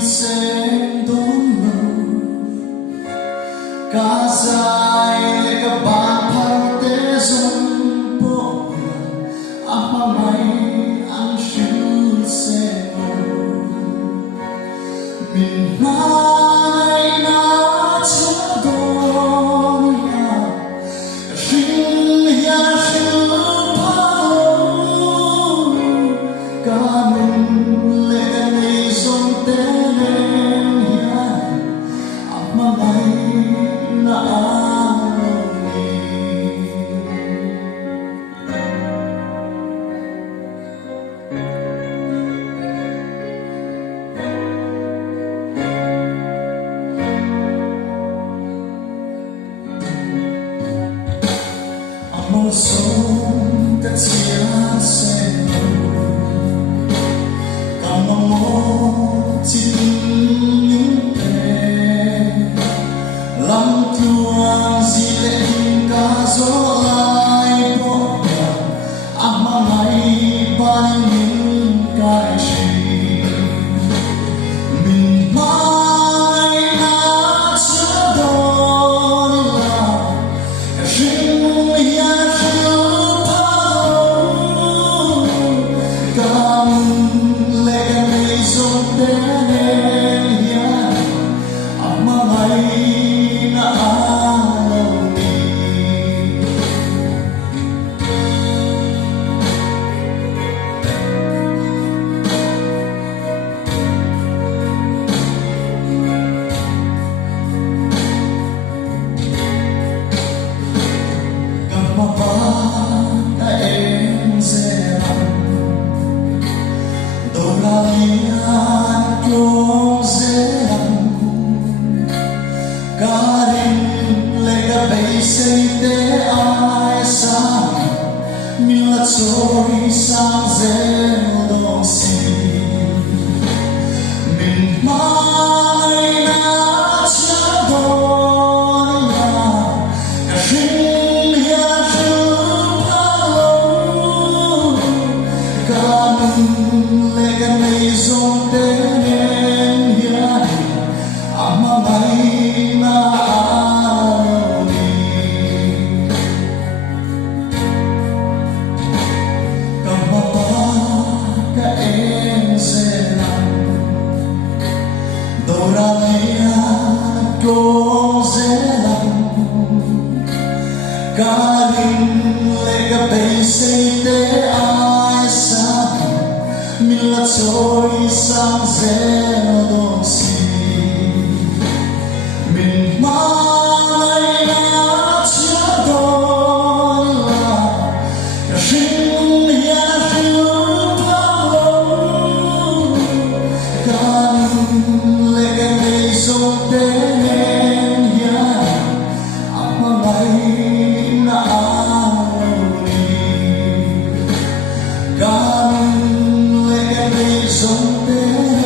sen đốn lâu cả dài cả bàn thao tế dân bộ apa mai ang shu sen mình mai na cho đón ya ya shu pa cả mình lệ này dòng tên ya apa mai na một sông cất chia sen cảm mong một chín những kề lắm tuang gì lệ cả gió lại bộ ama ngày ban những cái gì mình mai đã chờ đón là riêng ya Rồi sang rêu đông xì mình mai đã chờ đón là cả riêng ya rư pa lâu cả mình lệ cả này dòng tên ya ama mai na Galing lega bay say te ai sa mình là trôi sang rêu đông xì mình mai đã chờ đón là riêng ya rư pa lâu galing lega bay dòng tên ya ama mai Hãy subscribe cho kênh Ghiền Mì Gõ để không bỏ lỡ những video hấp dẫn.